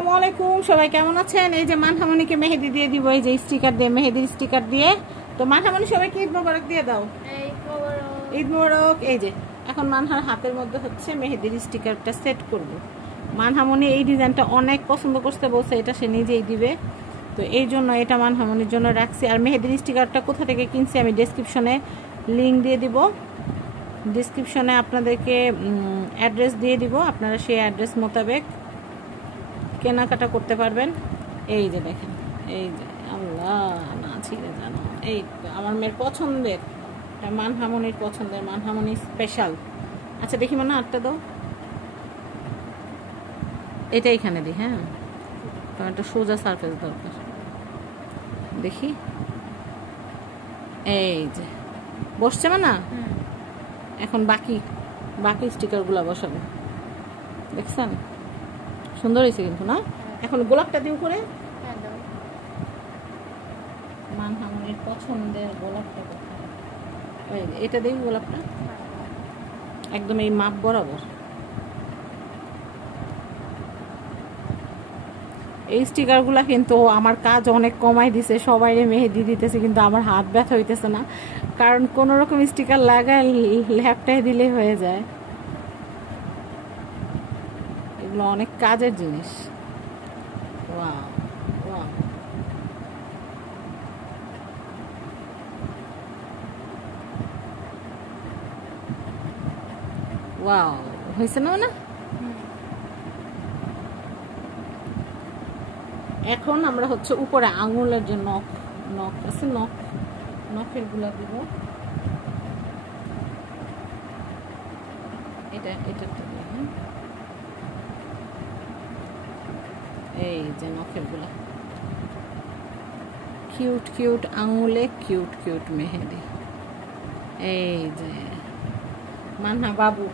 আসসালামু আলাইকুম, সবাই কেমন আছেন? এই যে মানহামনিকে মেহেদি দিয়ে দিব, এই যে স্টিকার দিয়ে, মেহেদির স্টিকার দিয়ে। তো মানহামনি সবাইকে ঈদ মোবারক দিয়ে দাও। ঈদ মোবারক। এই যে এখন মানহার হাতের মধ্যে হচ্ছে মেহেদির স্টিকারটা সেট করব। মানহামনি এই ডিজাইনটা অনেক পছন্দ করতে বলছে, এটা সে নিজেই দিবে। তো এই জন্য এটা মানহামনির জন্য রাখছি। আর মেহেদির স্টিকারটা কোথা থেকে কিনছি আমি ডেসক্রিপশনে লিঙ্ক দিয়ে দিব। ডিসক্রিপশনে আপনাদেরকে অ্যাড্রেস দিয়ে দিব, আপনারা সেই অ্যাড্রেস মোতাবেক কেনাকাটা করতে পারবেন। এই যে দেখেন, এই যে আল্লাহ না ছিঁড়ে জানো, এই আমার মেয়ের পছন্দের, মানহামনির পছন্দের, মানহামনি স্পেশাল। আচ্ছা দেখি মানে আটটা দাও, এটা এখানে দিই। হ্যাঁ, কারণ একটা সোজা সারফেস দরকার। দেখি, এই যে বসছে না। এখন বাকি স্টিকারগুলো বসাবো। দেখছেন সুন্দর হয়েছে কিন্তু না? এখন গোলাপটা দিই উপরে, মানহামনির পছন্দের গোলাপটা। এটা দিই গোলাপটা একদম এই মাপ বরাবর। এই স্টিকারগুলা কিন্তু আমার কাজ অনেক কমাই দিছে, সবাই মেহেদি দিতেছে, কিন্তু আমার হাত ব্যথা হইতেছে না, কারণ কোনো রকম স্টিকার লাগায় ল্যাপটায় দিলে হয়ে যায়। এগুলো অনেক কাজের জিনিস। ওয়াও ওয়াও, ওয়াও, হয়েছে না? এখন আমরা হচ্ছে উপরে আঙুলের যে নখ আছে, নখের গুলা দিব। এটা এই যে নখের গুলা, কিউট আঙুলে কিউট মেহেদি। এই যে মানহা বাবু,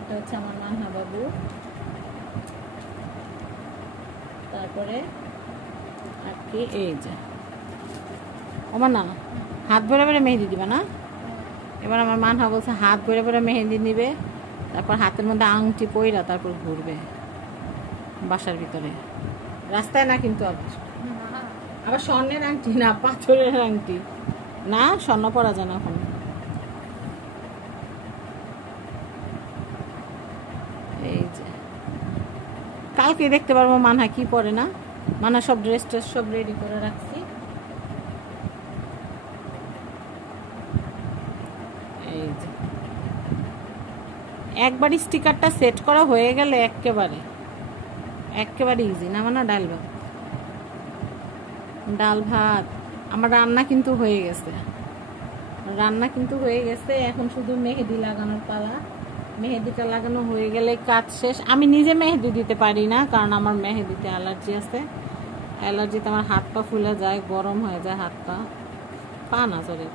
এটা হচ্ছে আমার মানহা বাবু। তারপরে আর কি, এই যে আমার না হাত ভরে ভরে মেহেদি দিবে না। এবার আমার মানহা বলছে হাত ভরে ভরে মেহেদি নিবে, তারপর হাতের মধ্যে আংটি পইরা তারপর ঘুরবে বাসার ভিতরে, রাস্তায় না। কিন্তু আবার স্বর্ণের আংটি না, পাথরের আংটি না, স্বর্ণ পরা যায় না এখন। এই যে কালকে দেখতে পারবো মানহা কি পরে না। মানহা সব ড্রেস সব রেডি করে রাখছি। এই যে একবার স্টিকারটা সেট করা হয়ে গেলে একেবারে ইজি না। মানে ডাল ভাত আমার রান্না কিন্তু হয়ে গেছে, এখন শুধু মেহেদি লাগানোর পালা। মেহেদিটা লাগানো হয়ে গেলে কাজ শেষ। আমি নিজে মেহেদি দিতে পারি না, কারণ আমার মেহেদিতে অ্যালার্জি আছে। অ্যালার্জিতে আমার হাত পা ফুলে যায়, গরম হয়ে যায় হাত পা না, সরি,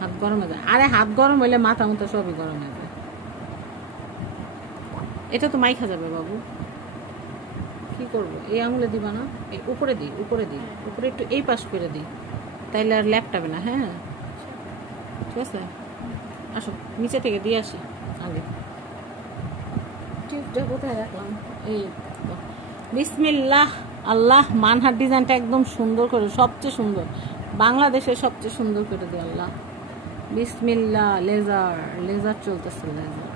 হাত গরম হয়ে যায়। আরে হাত গরম হইলে মাথা মতো সবই গরম হয়ে যায়। এটা তো মাইখা যাবে বাবু, কি করবো? এই আঙুলে দিবা না, এই উপরে দিই, উপরে একটু এই পাশ করে দিই, তাইলে আর ল্যাপটাবে না। হ্যাঁ ঠিক আছে, আসো নিচে থেকে দিয়ে আসি আগে। টিপটা কোথায় রাখলাম? এই বিসমিল্লাহ। আল্লাহ মানহার ডিজাইনটা একদম সুন্দর করে, সবচেয়ে সুন্দর, বাংলাদেশের সবচেয়ে সুন্দর করে দিই আল্লাহ। বিসমিল্লাহ। লেজার চলতেছে, লেজার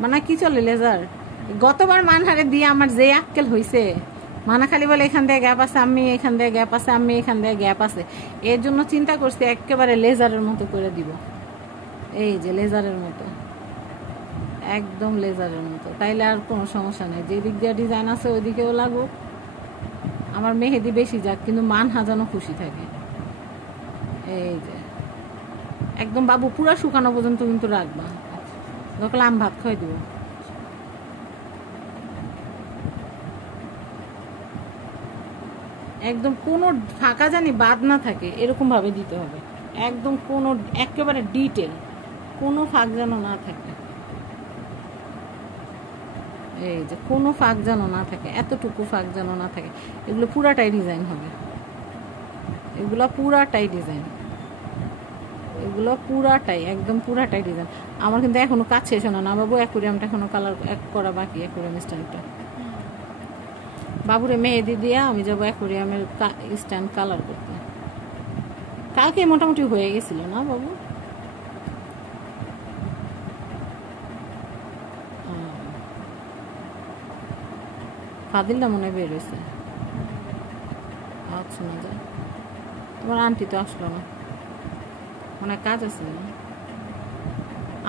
মানে কি চলে? লেজার। গতবার মানহারে দিয়ে আমার যে আক্কেল হয়েছে, মানা খালি বলে এখান দিয়ে গ্যাপ আছে, আমি এখান দিয়ে গ্যাপ আছে, আমি এখান দিয়ে গ্যাপ আছে। এর জন্য চিন্তা করছি একেবারে লেজারের মতো করে দিব। এই যে লেজারের মতো, একদম লেজারের মতো, তাইলে আর কোনো সমস্যা নেই। যেদিক দিয়ে ডিজাইন আছে ওইদিকেও লাগুক, আমার মেহেদি বেশি যাক, কিন্তু মানহা যেন খুশি থাকে। এই যে একদম বাবু পুরা শুকানো পর্যন্ত কিন্তু রাখবা, যখন আম ভাত খাই দিব। একদম কোনো ফাঁকা জানি বাদ না থাকে, এরকম ভাবে দিতে হবে। একদম কোনো একেবারে ডিটেল, কোনো ফাঁক যেন না থাকে। এই যে কোনো ফাঁক যেন না থাকে, এতটুকু ফাঁক যেন না থাকে। এগুলো পুরাটাই ডিজাইন হবে, এগুলো পুরাটাই ডিজাইন। এগুলো পুরাটাই একদম পুরাটাই ডিজাইন। আমার কিন্তু এখনো কাজ শেষ না বাবু, অ্যাকুরিয়ামটা এখনো কালার করা বাকি, অ্যাকুরিয়াম স্ট্যান্ডটা। বাবুরে মেহেদি দিয়ে আমি যাবো অ্যাকুরিয়ামের স্ট্যান্ড কালার করতে। কালকে মোটামুটি হয়ে গেছিল না বাবু? ফাদিলটা মনে হয় বের হয়েছে, আচ্ছা না যায়। তোমার আন্টি তো আসলো না, অনেক কাজ আছে না?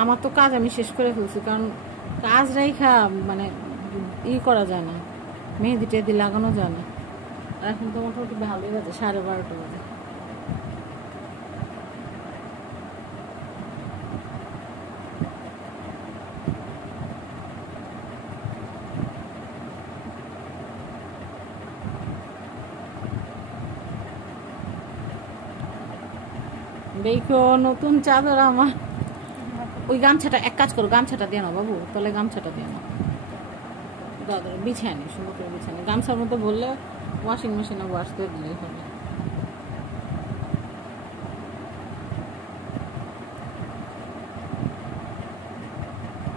আমার তো কাজ আমি শেষ করে ফেলছি, কারণ কাজ রাইখা মানে করা যায় না, মেহেদি টেহেদি লাগানো যায় না। এখন তো মোটামুটি ভালোই বাজে, 12:30 বাজে। দেখো নতুন চাদর আমার। ওই গামছাটা এক কাজ করো, গামছাটা দিয়ে নাও বাবু, তাহলে গামছাটা দিয়ে নাও, দাদা বিছায় নি, সুন্দর করে বিছায় নি। গামছার মতো বললে ওয়াশিং মেশিনে ওয়াশ করে দিলেই হবে।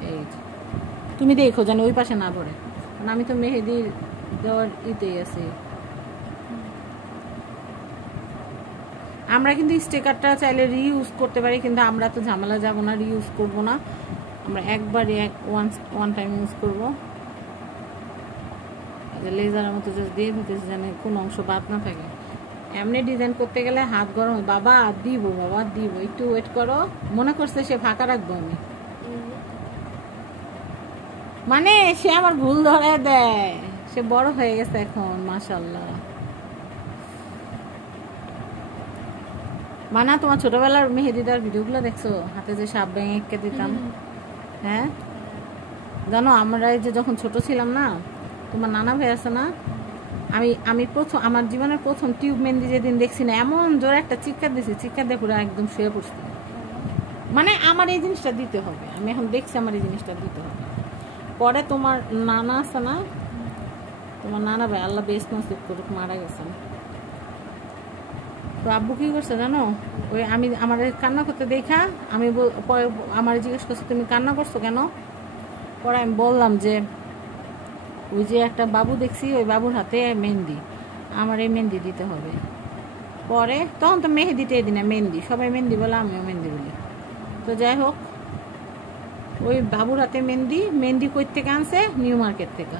এই তুমি দেখো জানি ওই পাশে না পড়ে, কারণ আমি তো মেহেদি দেওয়ার ইতেই আছি। আমরা কিন্তু স্টিকারটা চাইলে রিইউজ করতে পারি, কিন্তু আমরা তো ঝামেলা যাবো না, রিইউজ করবো না আমরা, একবারই ওয়ান টাইম ইউজ করবো। লেজারের মতো জাস্ট দিয়ে দিতেছি যেন কোনো অংশ বাদ না থাকে। এমনি ডিজাইন করতে গেলে হাত গরম। বাবা দিব, বাবা দিব, একটু ওয়েট করো। মনে করছে সে ফাঁকা রাখবো আমি, মানে সে আমার ভুল ধরে দেয়। সে বড় হয়ে গেছে এখন মাশাআল্লাহ। মানা তোমার ছোটবেলার মেহেদিদার ভিডিওগুলো দেখছো, হাতে যে সাপ ব্যাঙে দিতাম? হ্যাঁ জানো, আমরা এই যে যখন ছোট ছিলাম না, তোমার নানা ভাই আছে না, আমি প্রথম আমার জীবনের প্রথম টিউব মেহেদি যেদিন দেখছি না, এমন জোরে একটা চিৎকার দিয়েছি, চিৎকার দিয়ে পুরো একদম শুয়ে পড়ছি। মানে আমার এই জিনিসটা দিতে হবে, আমি এখন দেখছি আমার এই জিনিসটা দিতে হবে। পরে তোমার নানা আছে না, তোমার নানা ভাই আল্লাহ বেস্ট নসিব করুক, মারা গেছেন। তো আব্বু কি করছে জানো, ওই আমি আমার কান্না করতে দেখা আমি পরে আমার জিজ্ঞেস করছে তুমি কান্না করছো কেন? পরে আমি বললাম যে ওই যে একটা বাবু দেখছি, ওই বাবুর হাতে মেহেন্দি, আমার এই মেহেন্দি দিতে হবে। পরে তখন তো মেহেদিটা দিই না, মেহেন্দি সবাই মেহেন্দি বলে, আমিও মেহেন্দি বলি। তো যাই হোক, ওই বাবুর হাতে মেহেন্দি কই থেকে আনছে? নিউ মার্কেট থেকে।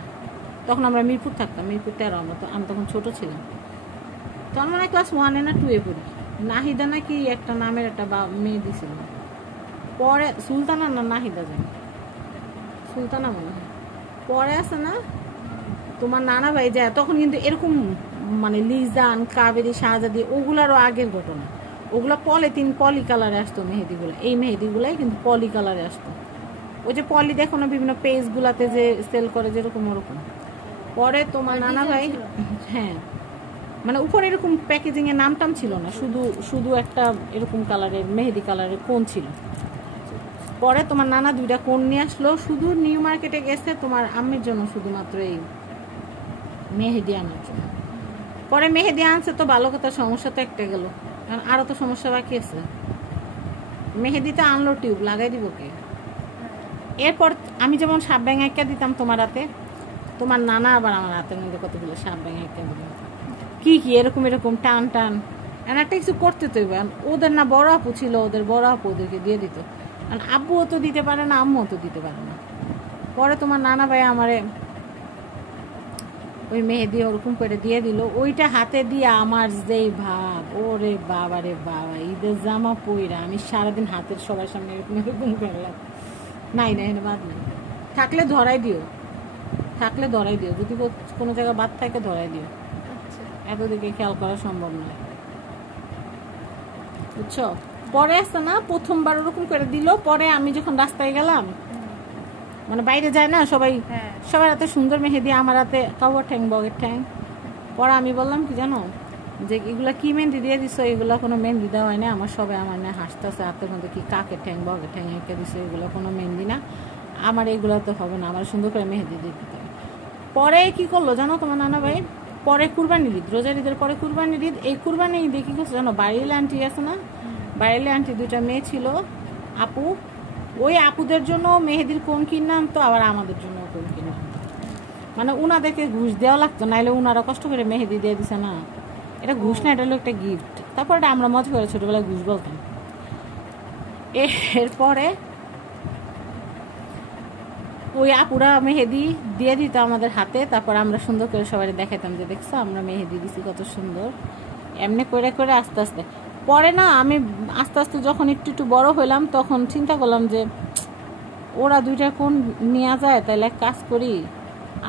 তখন আমরা মিরপুর থাকতাম, মিরপুর 13। আমি তখন ছোট ছিলাম, তখন মানে ক্লাস 1 না 2 পড়ি। নাহিদা নাকি একটা নামের একটা মেয়ে দিছিল, পরে সুলতানা না নাহিদা জানি, সুলতানা মনে হয়। পরে আছে না তোমার নানা ভাই যায়, তখন কিন্তু এরকম মানে লিজান, কাবেরী, শাহজাদি ওগুলারও আগের ঘটনা। ওগুলো পলি কালারে আসতো মেহেদিগুলো, এই মেহেদিগুলাই কিন্তু পলি কালারে আসতো। ওই যে পলি দেখো না বিভিন্ন পেজগুলাতে যে সেল করে যেরকম ওরকম। পরে তোমার নানা ভাই, হ্যাঁ মানে উপরে এরকম প্যাকেজিং এর নামটাম ছিল না, শুধু একটা এরকম কালারের মেহেদি কালারের কোন ছিল। পরে তোমার নানা 2টা কোন নিয়ে আসলো, শুধু নিউ মার্কেটে গেছে তোমার আম্মির জন্য, শুধুমাত্র এই মেহেদি আনার জন্য। পরে মেহেদি আনছে তো ভালো কথা, সমস্যা তো একটা গেল, কারণ আরো তো সমস্যা বাকি আছে। মেহেদিতে আনলো টিউব, লাগাই দিব কে? এরপর আমি যেমন সাপ ব্যাঙ একটা দিতাম তোমার হাতে, তোমার নানা আবার আমার হাতের মধ্যে কতগুলো সাপ ব্যাঙ একটা দিল। কি এরকম টান একটা কিছু করতে তো, ওদের না বড় আপু ছিল, ওদের বড় আপু ওদেরকে দিয়ে দিত, কারণ আব্বুও তো দিতে পারে না, আম্মুও তো দিতে পারে না। পরে তোমার নানা ভাই আমারে ওই মেহেদি ওরকম করে দিয়ে দিল, ওইটা হাতে দিয়ে আমার যেই ভাব, ওরে বাবা রে বাবা, ঈদের জামা পইরা আমি সারাদিন হাতের সবার সামনে এরকম করলাম। নাই বাদ নাই, থাকলে ধরাই দিও, যদি কোনো জায়গায় বাদ থাকে ধরাই দিও, এত দিকে খেয়াল করা সম্ভব নয়, বুঝছো? পরে আসছে না প্রথমবার ওরকম করে দিল, পরে আমি যখন রাস্তায় গেলাম, মানে বাইরে যায় না সবাই, সবার হাতে সুন্দর মেহেদি, আমার হাতে কাউয়ার ঠ্যাং, বগের ঠ্যাং। পরে আমি বললাম কি জানো, যে এগুলা কি মেহেন্দি দিয়ে দিছো, এগুলা কোনো মেহেন্দি দেওয়া হয় না। আমার সবাই আমার না হাসতেছে, হাতের মধ্যে কি কাকের ঠ্যাং, বগের ঠ্যাং এঁকে দিছো, এগুলো কোনো মেহেন্দি না, আমার এগুলো তো হবে না, আমার সুন্দর করে মেহেদি দিতে হবে। পরে কি করলো জানো তোমার নানা ভাই, পরে কুরবানির ঈদ, রোজার ঈদের পরে কুরবানির ঈদ, এই কুরবানির ঈদে কি করছে জানো, বাড়ির আন্টি আছে না, বাইরেলে আন্টি দুইটা মেয়ে ছিল আপু, ওই আপুদের জন্য মেহেদির কোন কিনলাম তো, আবার আমাদের জন্য কোন কিনলাম। মানে উনাদেরকে ঘুষ দেওয়া লাগতো, নাইলে উনারা কষ্ট করে মেহেদি দিয়ে দিছে না, এটা ঘুষ না, এটা হলো একটা গিফট। তারপর এটা আমরা মজা করে ছোটবেলায় ঘুষ বলতাম। এরপরে ওই আপুরা মেহেদি দিয়ে দিত আমাদের হাতে, তারপর আমরা সুন্দর করে সবাই দেখাতাম যে দেখছো আমরা মেহেদি দিছি কত সুন্দর। এমনি করে করে আস্তে আস্তে পরে না, আমি আস্তে আস্তে যখন একটু একটু বড় হইলাম তখন চিন্তা করলাম যে ওরা দুইটা কোন নেওয়া যায়, তাইলে এক কাজ করি,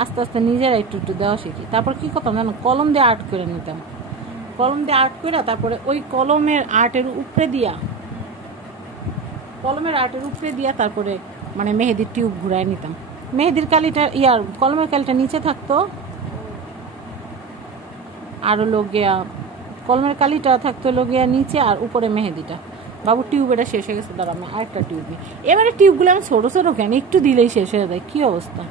আস্তে আস্তে নিজেরা একটু একটু দেওয়া শিখি। তারপর কী করতাম জানো, কলম দিয়ে আর্ট করে নিতাম, কলম দিয়ে আর্ট করে তারপরে ওই কলমের আর্টের উপরে দিয়া, কলমের আর্টের উপরে দিয়া তারপরে মানে মেহেদির টিউব ঘুরায় নিতাম। মেহেদির কালিটা কলমের কালিটা নিচে থাকতো, আর হলো গিয়া কলমের কালিটা থাকতো হলো গিয়া নিচে, আর উপরে মেহেদিটা। বাবু টিউব এটা শেষ হয়ে গেছে, দাঁড়া আমি আরেকটা টিউব নিই। এবারে টিউবগুলো আমি ছোটো ছোটো কেন, একটু দিলেই শেষ হয়ে যায়, কী অবস্থা।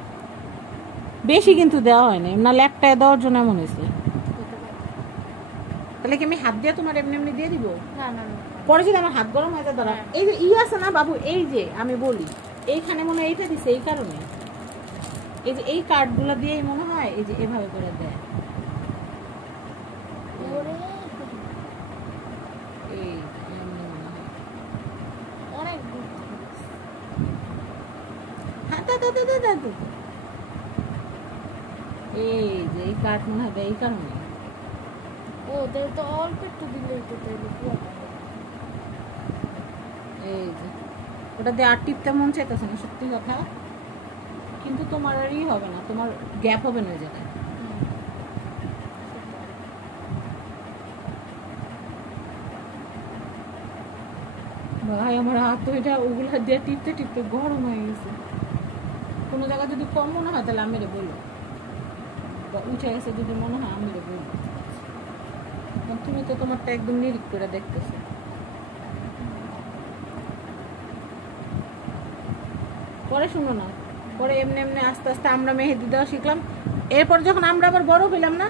বেশি কিন্তু দেওয়া হয় না, না ল্যাপটায় দেওয়ার জন্য এমন হয়েছে। তাহলে কি আমি হাত দিয়ে তোমার এমনি এমনি দিয়ে দিব? পরে যদি আমার হাত গরম হয়ে যায়, দাঁড়া এই যে আছে না বাবু, এই যে আমি বলি এইখানে মনে হয় এইটা দিছে, এই কারণে এই যে এই কার্ডগুলো দিয়েই মনে হয় এই যে এভাবে করে দেয়। এই যে এই কার্ড মনে হয় এই কারণে। ওদের তো অল্প একটু দিলেই তো এই যে ওটা দিয়ে আর টিপতে মন চাইতেছে না, সত্যি কথা। কিন্তু তোমার আর ই হবে না, তোমার গ্যাপ হবে না ওই জায়গায়। ভাই আমার হাত তো এটা ওগুলো দিয়ে টিপতে টিপতে গরম হয়ে গেছে। কোনো জায়গায় যদি কম মনে হয় তাহলে আমি বলবো, বা উঠে গেছে যদি মনে হয় আমি বলবো। তুমি তো তোমারটা একদম নিরিখ করে দেখতেছো। পরে শুনো না, পরে এমনি এমনি আস্তে আস্তে আমরা মেহেদি দেওয়া শিখলাম। এরপর যখন আমরা আবার বড় হইলাম না,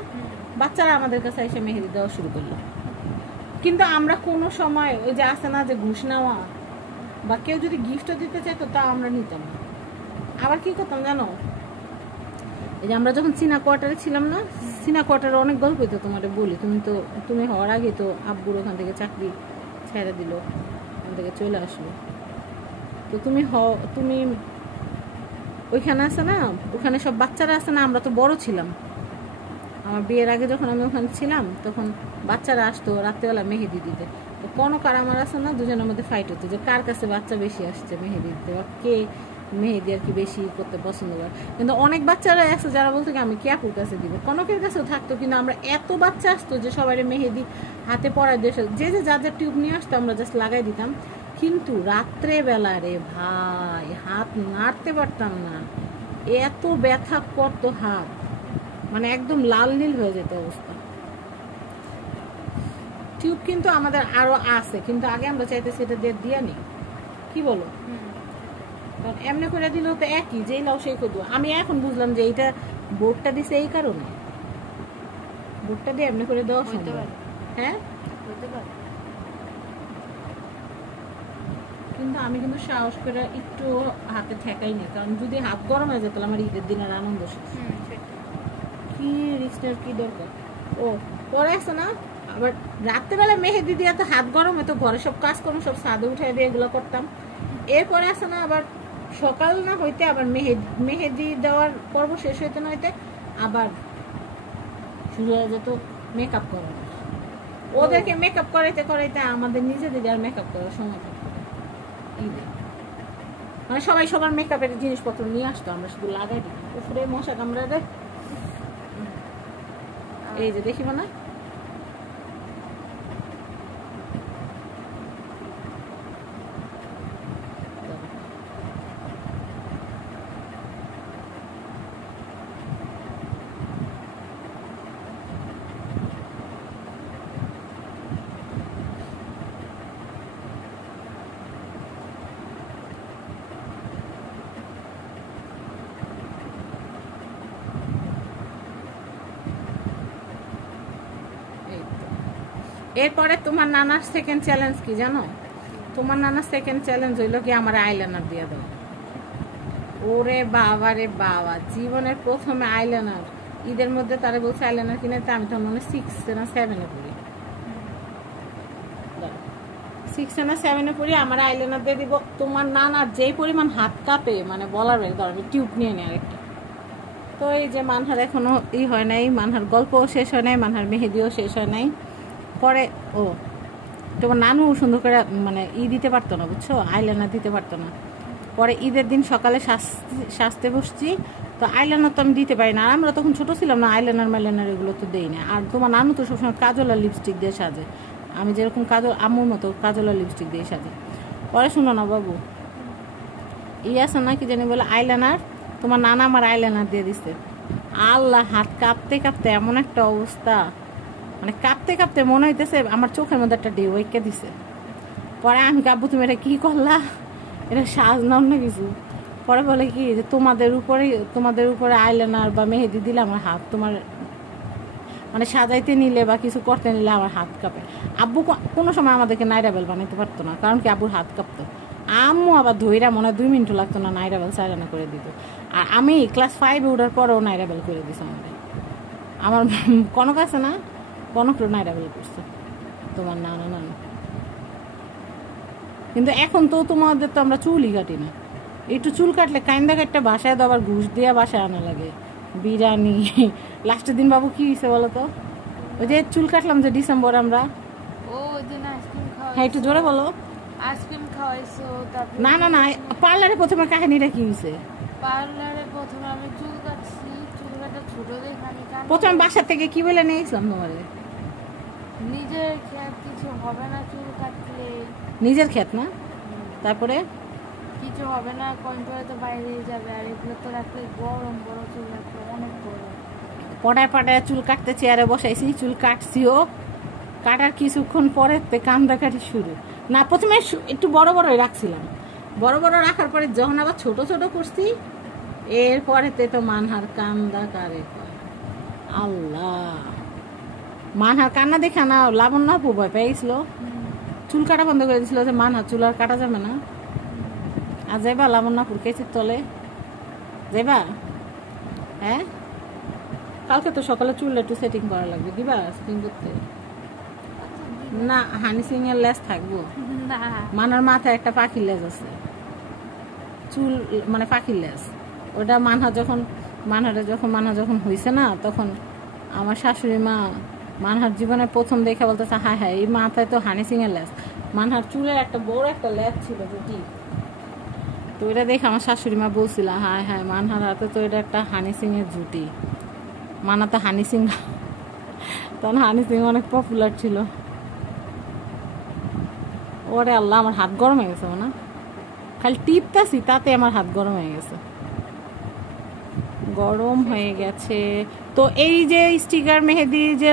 বাচ্চারা আমাদের কাছে এসে মেহেদি দেওয়া শুরু করলো। কিন্তু আমরা কোনো সময় ওই যে আসে না যে ঘুষ নেওয়া বা কেউ যদি গিফটও দিতে চাইতো তা আমরা নিতাম না। আবার কি করতাম জানো, এই যে আমরা যখন চীনা কোয়ার্টারে ছিলাম না, চীনা কোয়ার্টারে অনেক গল্প হইতো, তোমার বলি। তুমি হওয়ার আগে তো আব্বুর ওখান থেকে চাকরি ছেড়ে দিল, ওখান থেকে চলে আসলো। তো তুমি ওইখানে আছে না, ওখানে সব বাচ্চারা আছে না, আমরা তো বড় ছিলাম। আমার বিয়ের আগে যখন আমি ওখানে ছিলাম তখন বাচ্চারা আসতো রাত্রেবেলা মেহেদি দিতে। তো কোনো কার আমার আছে না, দুজনের মধ্যে ফাইট হতো যে কার কাছে বাচ্চা বেশি আসছে মেহেদি দিতে, বা কে মেহেদি আর কি বেশি করতে পছন্দ করে। কিন্তু অনেক বাচ্চারা আছে যারা বলতো কি আমি কে আপুর কাছে দিব, কনকের কাছেও থাকতো। কিন্তু আমরা এত বাচ্চা আসতো যে সবাই মেহেদি হাতে পড়ায় যে যে যার যার টিউব নিয়ে আসতো, আমরা জাস্ট লাগাই দিতাম। কিন্তু রাত্রেবেলা রে ভাই হাত নাড়তে পারতাম না, এত ব্যথা করতো হাত, মানে একদম লাল নীল হয়ে যেত অবস্থা। টিউব কিন্তু আমাদের আরো আছে, কিন্তু আগে আমরা চাইতেছি এটা দিয়ে নি, কি বলো? কারণ এমনি করে দিলেও তো একই, যেই লাও সেই করবো। আমি এখন বুঝলাম যে এইটা বোর্ডটা দিছে এই কারণে, বোর্ডটা দিয়ে এমনি করে দেওয়া সম্ভব। হ্যাঁ, কিন্তু আমি কিন্তু সাহস করে একটু হাতে ঠেকাই না, কারণ যদি হাত গরম হয়ে যেত আমার ঈদের দিনের আনন্দ শেষ। কি রিক্সটার কি দরকার। ও পরে আসো না, আবার রাত্রেবেলা মেহেদি দিয়ে তো হাত গরম হতো, ঘরে সব কাজ করবো, সব ছাদে উঠে দিয়ে এগুলো করতাম। এরপরে আসো না, আবার সকাল না হইতে আবার মেহেদি দেওয়ার পর্ব শেষ হইতে না হইতে আবার শুরু হয়ে যেত মেকআপ করানো। ওদেরকে মেকআপ করাইতে করাইতে আমাদের নিজেদের আর মেকআপ করার সময় থাকতো ঈদে। মানে সবাই সবার মেকআপের জিনিসপত্র নিয়ে আসতো, আমরা শুধু লাগাই দিতাম। উপরে মশা কামড়াবে, এই যে দেখিব না। এরপরে তোমার নানার সেকেন্ড চ্যালেঞ্জ কি জানো? তোমার নানার সেকেন্ড চ্যালেঞ্জ হইলো কি আমার আইলাইনার দিয়ে দাও। ওরে বাবা রে বাবা, জীবনের প্রথমে আইলাইনার। ঈদের মধ্যে তারা বলছে আইলাইনার কিনে, আমি তো মনে 6 না 7 পড়ি, 6 না 7 পড়ি, আমার আইলাইনার দিয়ে দিব। তোমার নানার যেই পরিমাণ হাত কাঁপে, মানে বলার বের ধরবে, টিউব নিয়ে নেয় আরেকটা। তো এই যে মানহার এখনো হয় নাই, মানহার গল্পও শেষ হয় নাই, মানহার মেহেদিও শেষ হয় নাই। পরে তোমার নানু সুন্দর করে মানে দিতে পারতো না, বুঝছো, আইলাইনার দিতে পারতো না। পরে ঈদের দিন সকালে সাজতে বসছি, তো আইলাইনার তো আমি দিতে পারি না, আর আমরা তখন ছোট ছিলাম না, আইলাইনার মাইলাইনার এগুলো তো দেই না। আর তোমার নানু তো সবসময় কাজল আর লিপস্টিক দিয়ে সাজে, আমি যেরকম কাজল, আম্মুর মতো কাজল আর লিপস্টিক দিয়ে সাজে। পরে শুনো না বাবু, আছে না কি জানি বলে আইলাইনার, তোমার নানা আমার আইলাইনার দিয়ে দিচ্ছে। আল্লাহ, হাত কাঁপতে কাঁপতে এমন একটা অবস্থা, মানে কাঁপতে কাঁপতে মনে হইতেছে আমার চোখের মধ্যে একটা ঢেউ এঁকে দিছে। পরে আমি কাব্বু তুমি এটা কী করলা, এটা সাজ নাও না কিছু। পরে বলে কি যে তোমাদের উপরে আইলাইনার বা মেহেদি দিলে আমার হাত, তোমার মানে সাজাইতে নিলে বা কিছু করতে নিলে আমার হাত কাঁপে। আব্বু কোনো সময় আমাদেরকে নাইরাবেল বানাইতে পারতো না, কারণ কি আব্বুর হাত কাঁপতো। আম্মু আবার ধৈরা মনে হয় 2 মিনিটও লাগতো না, নাইরাবেল সাজানা করে দিত। আর আমি ক্লাস 5 উঠার পরেও নাইরাবেল করে দিছে আমাদের। আমার কনক আছে না, কনকও নাইরাবেল করছে তোমার নানা নানু। কিন্তু এখন তো তোমাদের তো আমরা চুলই কাটি না, একটু চুল কাটলে কাইন্দা কাটটা বাসায় তো আবার ঘুষ দিয়ে বাসায় আনা লাগে, বিরিয়ানি। লাস্টের দিন বাবু কি হয়েছে বলো তো? ওই যে চুল কাটলাম যে ডিসেম্বর আমরা, হ্যাঁ একটু জোরে বলো। আইসক্রিম খাওয়াইছো, তারপর না না না, পার্লারে প্রথমে কাহিনীটা কি হয়েছে? পার্লারে প্রথমে আমি চুল কাটছি, চুল কাটা ছোট দেখে আমি প্রথম বাসা থেকে কি বলে নিয়ে গেছিলাম তোমারে? নিজের ক্ষেত কিছু হবে না চুল কাটলে। নিজের ক্ষেত না, তারপরে কিছু হবে না, কয়েন পরে তো বাইরে যাবে, আর এগুলো তো রাখলে গরম বড় চুল রাখলে অনেক বড়। পটায় পটায় চুল কাটতে চেয়ারে বসাইছি, চুল কাটছিও, কাটার কিছুক্ষণ পরে কান্দাকাটি শুরু। না প্রথমে একটু বড় বড়ই রাখছিলাম, বড় বড় রাখার পরে যখন আবার ছোট ছোট করছি, এরপরেতে তো মানহার কান্দা কারে। আল্লাহ, মানহার কান্না দেখে না লাবণ্য আপু ভয় পেয়ে গেছিল, চুল কাটা বন্ধ করে দিয়েছিল যে মানহার চুল আর কাটা যাবে না। আর যাইবা লাবণ্য আপুর কেচির তলে যাইবা? হ্যাঁ, কালকে তো সকালে চুল একটু সেটিং করা লাগবে, দিবা সেটিং করতে? না, হানি সিং এর লেস থাকবো। মানার মাথায় একটা পাখির লেজ আছে, চুল মানে পাখির লেজ, ওটা মানহা যখন হয়েছে না, তখন আমার শাশুড়ি মা মানহার জীবনে প্রথম দেখে বলতেছে হায় হায়, এই মাথায় তো হানি সিং এর লেজ। মানহার চুলের একটা বড় একটা লেজ ছিল জুটি, তো এটা দেখে আমার শাশুড়ি মা বলছিল হায় হায়, মানহার হাতে তো এটা একটা হানি সিং এর জুটি। মানা তো হানি সিং, তখন হানি সিং অনেক পপুলার ছিল। ওরে আল্লাহ, আমার হাত গরম হয়ে গেছে, না খালি টিপতাছি তাতে আমার হাত গরম হয়ে গেছে, গরম হয়ে গেছে। তো এই যে স্টিকার মেহেদি যে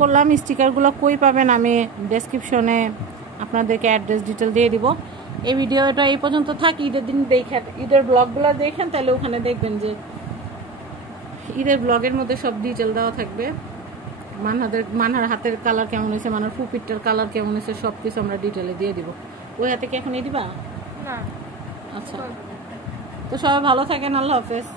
করলাম, স্টিকারগুলো কই পাবেন আমি ডেসক্রিপশনে আপনাদেরকে অ্যাড্রেস ডিটেল দিয়ে দিব। এই ভিডিওটা এই পর্যন্ত থাক, ঈদের দিন দেখেন, ঈদের ব্লগগুলো দেখেন, তাহলে ওখানে দেখবেন যে ঈদের ব্লগের মধ্যে সব ডিটেল দেওয়া থাকবে। মানহার হাতের কালার কেমন হয়েছে, মানহার ফুপিটটার কালার কেমন হয়েছে, সব কিছু আমরা ডিটেলে দিয়ে দিব। ওই হাতে কি এখন দিবা? না। আচ্ছা, তো সবাই ভালো থাকেন, আল্লাহ হাফেজ।